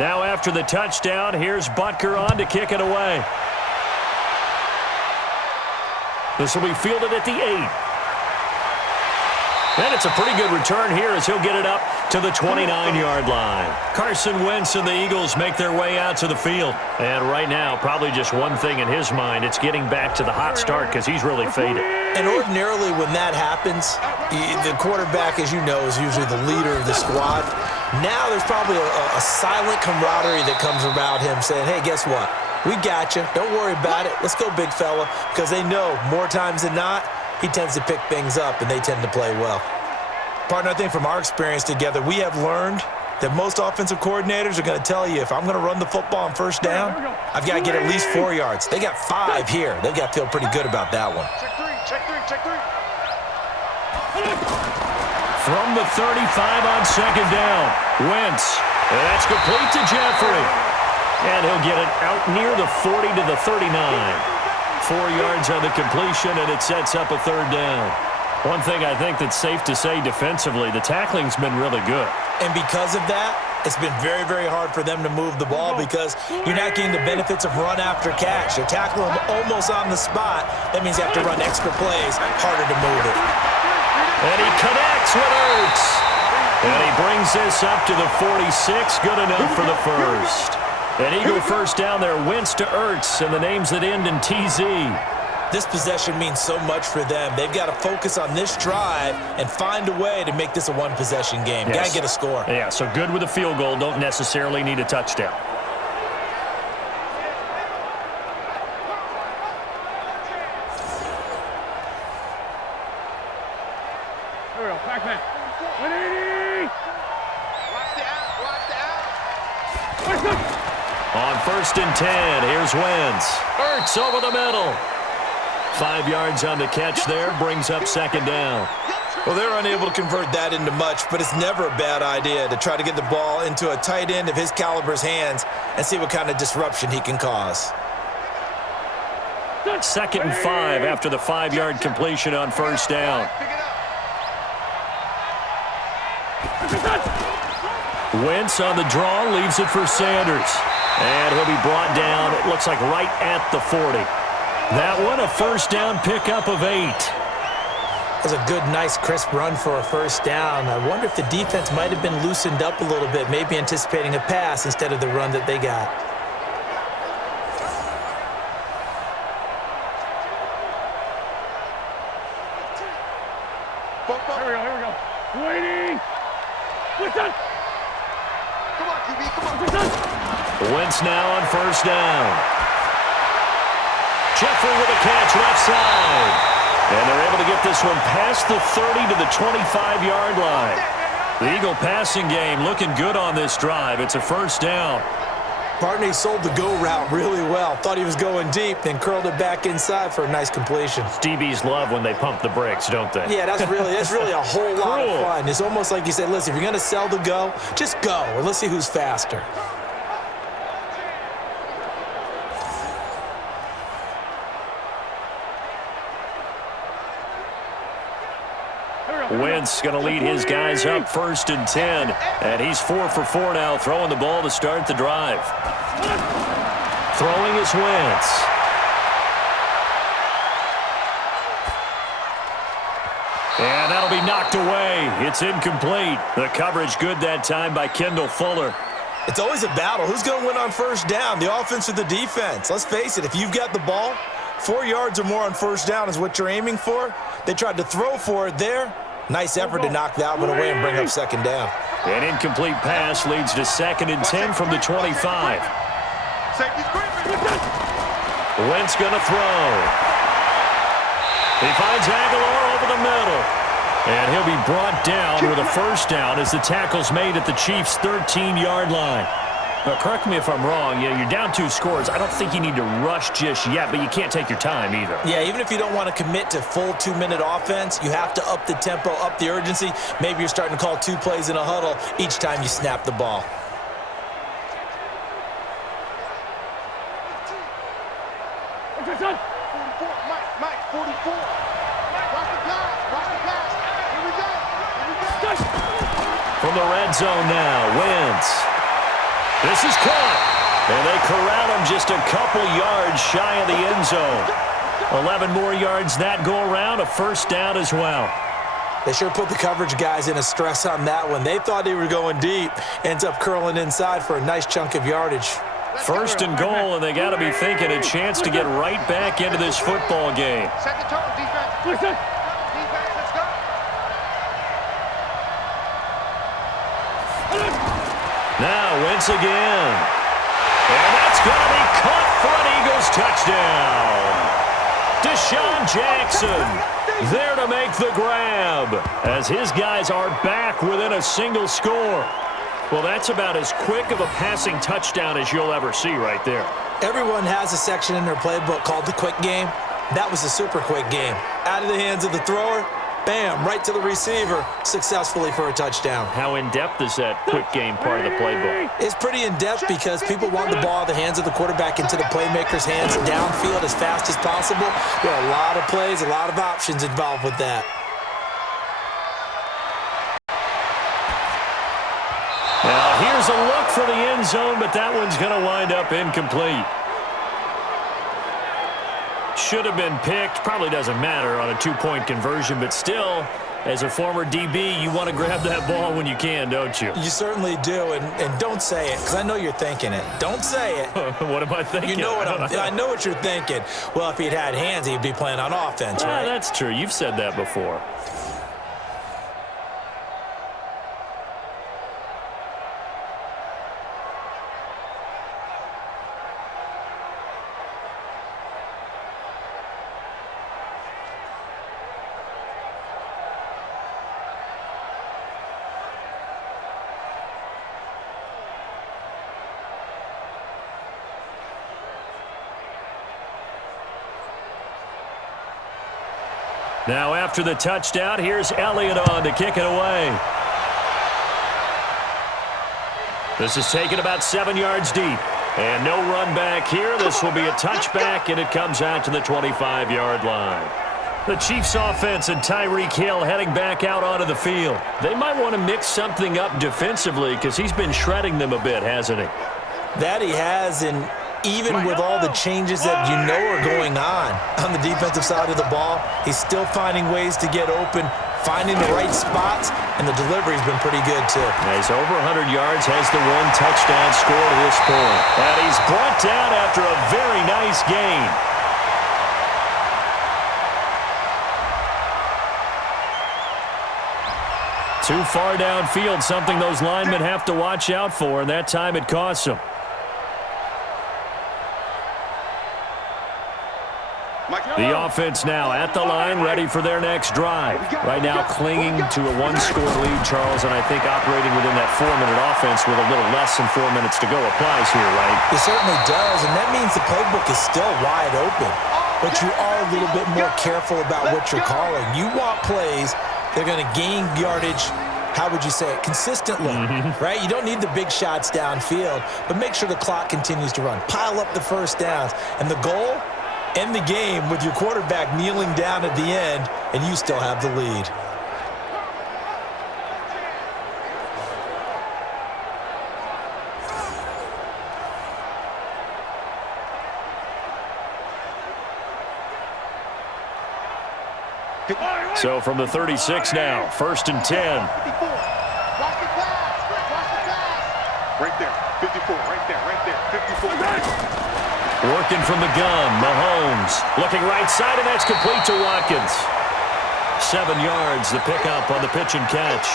Now after the touchdown, here's Butker on to kick it away. This will be fielded at the 8. And it's a pretty good return here as he'll get it up to the 29-yard line. Carson Wentz and the Eagles make their way out to the field. And right now, probably just one thing in his mind. It's getting back to the hot start because he's really faded. And ordinarily when that happens, the quarterback, as you know, is usually the leader of the squad. Now there's probably a silent camaraderie that comes about him saying, hey, guess what? We got you. Don't worry about it. Let's go, big fella. Because they know more times than not, he tends to pick things up, and they tend to play well. Partner, I think from our experience together, we have learned that most offensive coordinators are going to tell you, if I'm going to run the football on first down, I've got to get at least 4 yards. They got 5 here. They've got to feel pretty good about that one. Check three, check three, check three. From the 35 on second down, Wentz. That's complete to Jeffrey. And he'll get it out near the 40 to the 39. 4 yards on the completion, and it sets up a third down. One thing I think that's safe to say defensively, the tackling's been really good. And because of that, it's been very, very hard for them to move the ball because you're not getting the benefits of run after catch. You're tackling them almost on the spot. That means you have to run extra plays, harder to move it. And he connects with Ertz. And he brings this up to the 46. Good enough for the first. An Eagle first down there, Wentz to Ertz, and the names that end in TZ. This possession means so much for them. They've got to focus on this drive and find a way to make this a one-possession game. Yes. Got to get a score. Yeah, so good with a field goal. Don't necessarily need a touchdown. Here we go, back man. 180. Watch the out, On first and 10, here's Wentz. Ertz over the middle. 5 yards on the catch there, brings up second down. Well, they're unable to convert that into much, but it's never a bad idea to try to get the ball into a tight end of his caliber's hands and see what kind of disruption he can cause. Second and 5 after the 5-yard completion on first down. Wentz on the draw, leaves it for Sanders. And he'll be brought down, it looks like right at the 40. That one, a first down pickup of 8. That was a good, nice, crisp run for a first down. I wonder if the defense might have been loosened up a little bit, maybe anticipating a pass instead of the run that they got. Here we go. Waiting. Listen. Come on, QB, come on. Listen. Wentz now on first down. Jeffrey with a catch left side. And they're able to get this one past the 30 to the 25-yard line. The Eagle passing game looking good on this drive. It's a first down. Barney sold the go route really well. Thought he was going deep, then curled it back inside for a nice completion. DBs love when they pump the brakes, don't they? Yeah, that's really a whole lot of fun. It's almost like you said, listen, if you're going to sell the go, just go, and let's see who's faster. Wentz going to lead his guys up first and 10. And he's 4 for 4 now, throwing the ball to start the drive. Throwing is Wentz. And that'll be knocked away. It's incomplete. The coverage good that time by Kendall Fuller. It's always a battle. Who's going to win on first down, the offense or the defense? Let's face it, if you've got the ball, 4 yards or more on first down is what you're aiming for. They tried to throw for it there. Nice effort to knock that one away and bring up second down. An incomplete pass leads to second and 10 from the 25. Wentz going to throw. He finds Aguilar over the middle. And he'll be brought down with a first down as the tackle's made at the Chiefs' 13-yard line. Now, correct me if I'm wrong. Yeah, you're down 2 scores. I don't think you need to rush just yet, but you can't take your time either. Yeah, even if you don't want to commit to full 2-minute offense, you have to up the tempo, up the urgency. Maybe you're starting to call 2 plays in a huddle each time you snap the ball. Mike, 44. Watch the pass. Here we go. From the red zone now, Wentz. This is caught. And they corral him just a couple yards shy of the end zone. 11 more yards that go around, a first down as well. They sure put the coverage guys in a stress on that one. They thought they were going deep. Ends up curling inside for a nice chunk of yardage. First and goal, and they got to be thinking a chance to get right back into this football game. Set the tone, defense. Defense, let's go. Now Wentz again. And that's going to be caught for an Eagles touchdown. Deshaun Jackson there to make the grab as his guys are back within a single score. Well, that's about as quick of a passing touchdown as you'll ever see right there. Everyone has a section in their playbook called the quick game. That was a super quick game. Out of the hands of the thrower, bam, right to the receiver, successfully for a touchdown. How in-depth is that quick game part of the playbook? It's pretty in-depth because people want the ball out of the hands of the quarterback into the playmaker's hands downfield as fast as possible. There are a lot of plays, a lot of options involved with that. Now, here's a look for the end zone, but that one's going to wind up incomplete. Should have been picked. Probably doesn't matter on a 2-point conversion, but still, as a former DB, you want to grab that ball when you can, don't you? You certainly do, and don't say it, because I know you're thinking it. Don't say it. What am I thinking? You know what I know what you're thinking. Well, if he'd had hands, he'd be playing on offense, right? That's true. You've said that before. Now after the touchdown, here's Elliott on to kick it away. This is taken about 7 yards deep. And no run back here. This will be a touchback, and it comes out to the 25-yard line. The Chiefs offense and Tyreek Hill heading back out onto the field. They might want to mix something up defensively because he's been shredding them a bit, hasn't he? That he has, and even with all the changes that you know are going on the defensive side of the ball, he's still finding ways to get open, finding the right spots, and the delivery's been pretty good too. He's over 100 yards, has the 1 touchdown score to this point. And he's brought down after a very nice gain. Too far downfield, something those linemen have to watch out for, and that time it costs them. The offense now at the line, ready for their next drive. Right now clinging to a 1-score lead, Charles, and I think operating within that 4-minute offense with a little less than 4 minutes to go applies here, right? It certainly does, and that means the playbook is still wide open. But you are a little bit more careful about what you're calling. You want plays that are going to gain yardage, how would you say it, consistently, right? You don't need the big shots downfield, but make sure the clock continues to run. Pile up the first downs, and the goal, end the game with your quarterback kneeling down at the end, and you still have the lead. So from the 36 now, 1st and 10. 54. Watch the pass. Right there. 54. Right there. 54. Working from the gun, Mahomes. Looking right side, and that's complete to Watkins. 7 yards, the pickup on the pitch and catch.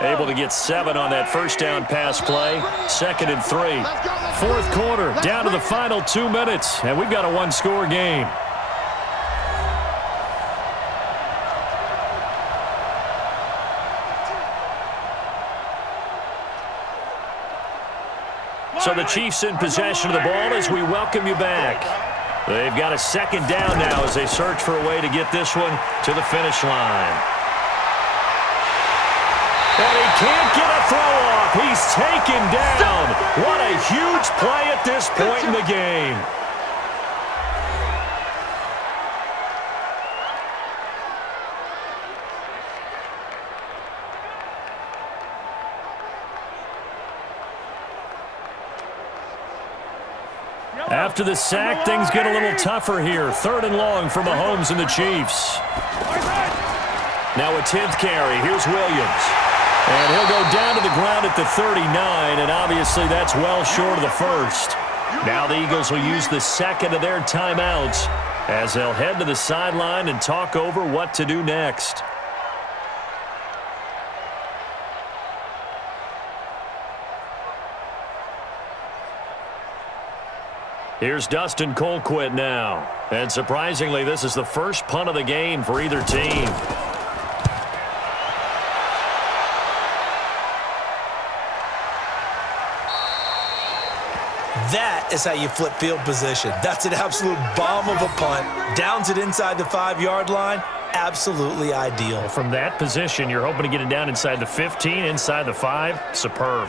Able to get 7 on that first down pass play. 2nd and 3. Fourth quarter, down to the final 2 minutes, and we've got a one-score game. So the Chiefs in possession of the ball as we welcome you back. They've got a 2nd down now as they search for a way to get this one to the finish line. And he can't get a throw off. He's taken down. What a huge play at this point in the game. After the sack, things get a little tougher here. 3rd and long for Mahomes and the Chiefs. Now a 10th carry. Here's Williams. And he'll go down to the ground at the 39, and obviously that's well short of the first. Now the Eagles will use the 2nd of their timeouts as they'll head to the sideline and talk over what to do next. Here's Dustin Colquitt now. And surprisingly, this is the first punt of the game for either team. That is how you flip field position. That's an absolute bomb of a punt. Downs it inside the 5-yard line. Absolutely ideal. From that position, you're hoping to get it down inside the 15, inside the 5. Superb.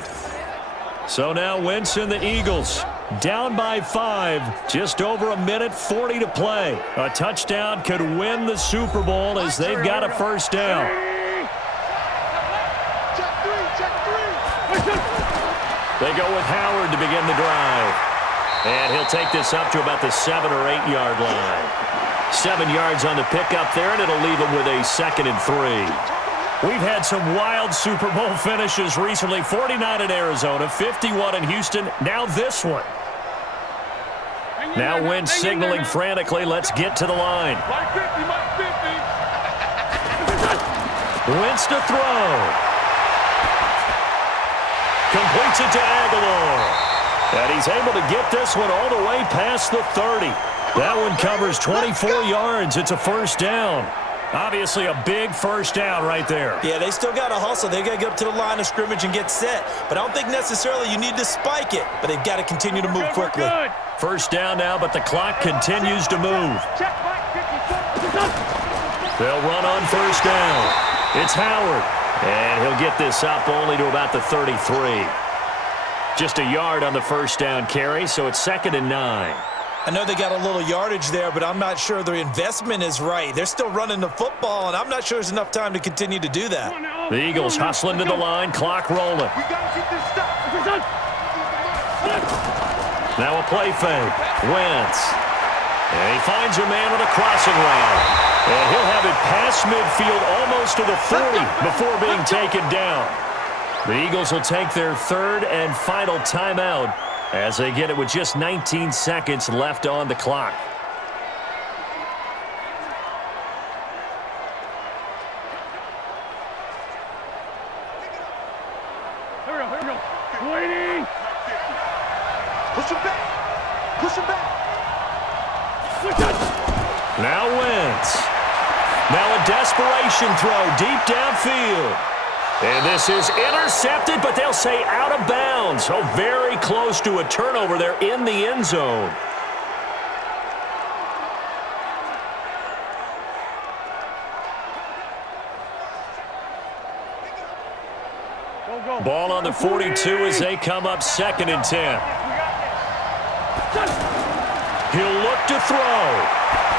So now Wentz and the Eagles down by 5. Just over 1:40 to play. A touchdown could win the Super Bowl as they've got a first down. They go with Howard to begin the drive. And he'll take this up to about the 7 or 8 yard line. 7 yards on the pickup there, and it'll leave him with a 2nd and 3. We've had some wild Super Bowl finishes recently. 49 in Arizona, 51 in Houston, now this one. Now Wentz signaling frantically, let's get to the line. Wentz to throw. Completes it to Aguilar. And he's able to get this one all the way past the 30. That one covers 24 yards. It's a first down. Obviously a big first down right there. Yeah, they still got to hustle. They got to get up to the line of scrimmage and get set. But I don't think necessarily you need to spike it. But they've got to continue to move quickly. First down now, but the clock continues to move. They'll run on first down. It's Howard. And he'll get this up only to about the 33. Just a yard on the first down carry, so it's 2nd and 9. I know they got a little yardage there, but I'm not sure their investment is right. They're still running the football, and I'm not sure there's enough time to continue to do that. The Eagles hustling to the line, clock rolling. Now a play fake. Wentz. And he finds a man with a crossing route. And he'll have it past midfield almost to the 40 before being taken down. The Eagles will take their 3rd and final timeout as they get it with just 19 seconds left on the clock. Here we go. Waiting. Push him back. Push him back. Now Wentz. Now a desperation throw deep downfield. And this is intercepted, but they'll say out of bounds. So very close to a turnover there in the end zone. Ball on the 42 as they come up 2nd and 10. He'll look to throw.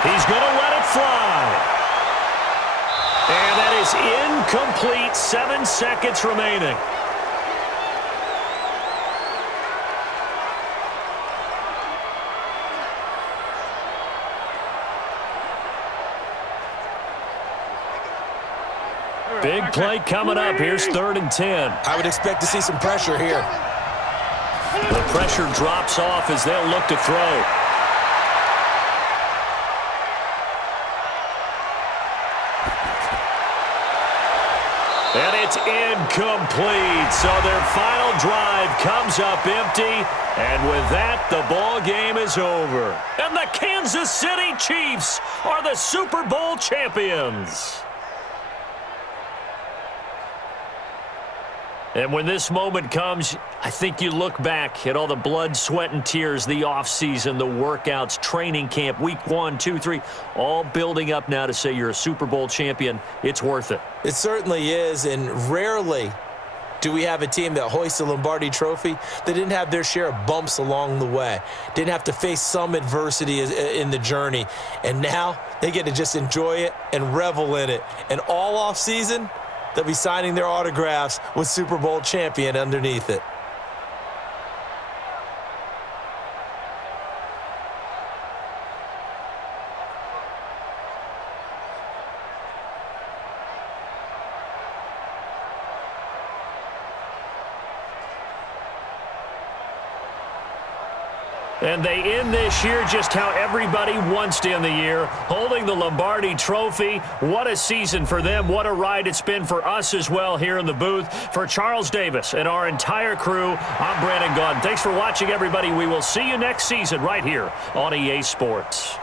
He's going to let it fly. And that is incomplete. 7 seconds remaining. Big play coming up. Here's 3rd and 10. I would expect to see some pressure here. The pressure drops off as they'll look to throw. And it's incomplete. So their final drive comes up empty. And with that, the ball game is over. And the Kansas City Chiefs are the Super Bowl champions. And when this moment comes, I think you look back at all the blood, sweat, and tears, the offseason, the workouts, training camp, week 1, 2, 3, all building up now to say you're a Super Bowl champion. It's worth it. It certainly is, and rarely do we have a team that hoists a Lombardi trophy that didn't have their share of bumps along the way, didn't have to face some adversity in the journey, and now they get to just enjoy it and revel in it. And all offseason, they'll be signing their autographs with Super Bowl champion underneath it. And they end this year just how everybody wants to end the year, holding the Lombardi Trophy. What a season for them. What a ride it's been for us as well here in the booth. For Charles Davis and our entire crew, I'm Brandon Gaudin. Thanks for watching, everybody. We will see you next season right here on EA Sports.